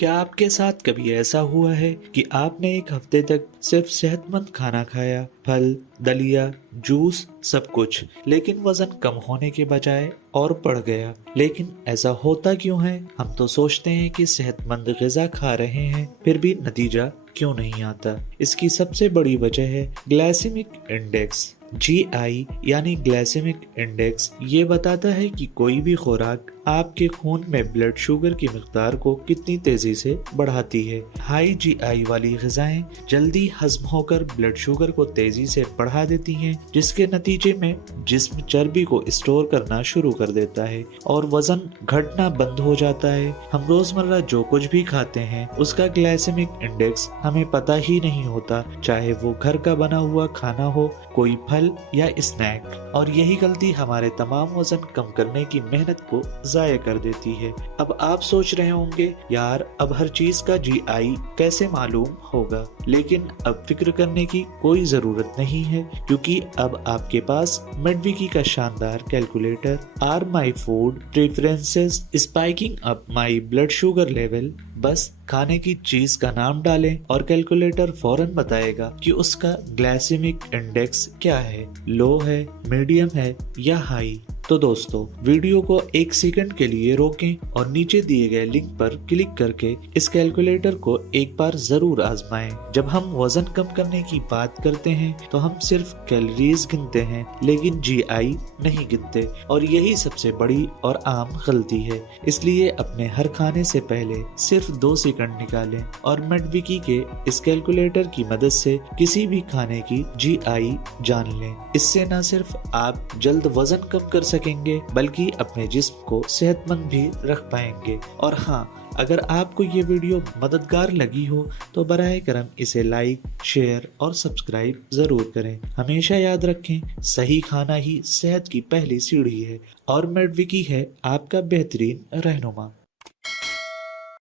क्या आपके साथ कभी ऐसा हुआ है कि आपने एक हफ्ते तक सिर्फ सेहतमंद खाना खाया, फल, दलिया, जूस, सब कुछ, लेकिन वजन कम होने के बजाय और बढ़ गया? लेकिन ऐसा होता क्यों है? हम तो सोचते हैं कि सेहतमंद ग़िज़ा खा रहे हैं, फिर भी नतीजा क्यों नहीं आता? इसकी सबसे बड़ी वजह है ग्लाइसेमिक इंडेक्स। GI यानी ग्लाइसेमिक इंडेक्स ये बताता है कि कोई भी खुराक आपके खून में ब्लड शुगर की मिकदार को कितनी तेजी से बढ़ाती है। हाई GI वाली ग़िज़ाएं जल्दी हजम होकर ब्लड शुगर को तेजी से बढ़ा देती हैं, जिसके नतीजे में जिस्म चर्बी को स्टोर करना शुरू कर देता है और वजन घटना बंद हो जाता है। हम रोजमर्रा जो कुछ भी खाते हैं उसका ग्लाइसेमिक इंडेक्स हमें पता ही नहीं होता, चाहे वो घर का बना हुआ खाना हो, कोई फल या स्नैक। और यही गलती हमारे तमाम वजन कम करने की मेहनत को ज़ाया कर देती है। अब आप सोच रहे होंगे, यार अब हर चीज का GI कैसे मालूम होगा? लेकिन अब फिक्र करने की कोई जरूरत नहीं है, क्योंकि अब आपके पास मेडविकी का शानदार calculator are my food preferences spiking up my blood sugar level. बस खाने की चीज का नाम डालें और कैलकुलेटर फौरन बताएगा कि उसका ग्लाइसेमिक इंडेक्स क्या है, लो है, मीडियम है या हाई। तो दोस्तों, वीडियो को एक सेकंड के लिए रोकें और नीचे दिए गए लिंक पर क्लिक करके इस कैलकुलेटर को एक बार जरूर आजमाएं। जब हम वजन कम करने की बात करते हैं तो हम सिर्फ कैलोरीज गिनते हैं, लेकिन GI नहीं गिनते, और यही सबसे बड़ी और आम गलती है। इसलिए अपने हर खाने से पहले सिर्फ 2 सेकंड निकालें और मेडविकी के इस कैलकुलेटर की मदद से किसी भी खाने की GI जान लें। इससे न सिर्फ आप जल्द वजन कम कर सकेंगे, बल्कि अपने जिस्म को सेहतमंद भी रख पाएंगे। और हाँ, अगर आपको ये वीडियो मददगार लगी हो तो बराए करम इसे लाइक, शेयर और सब्सक्राइब जरूर करें। हमेशा याद रखें, सही खाना ही सेहत की पहली सीढ़ी है और मेडविकी है आपका बेहतरीन रहनुमा।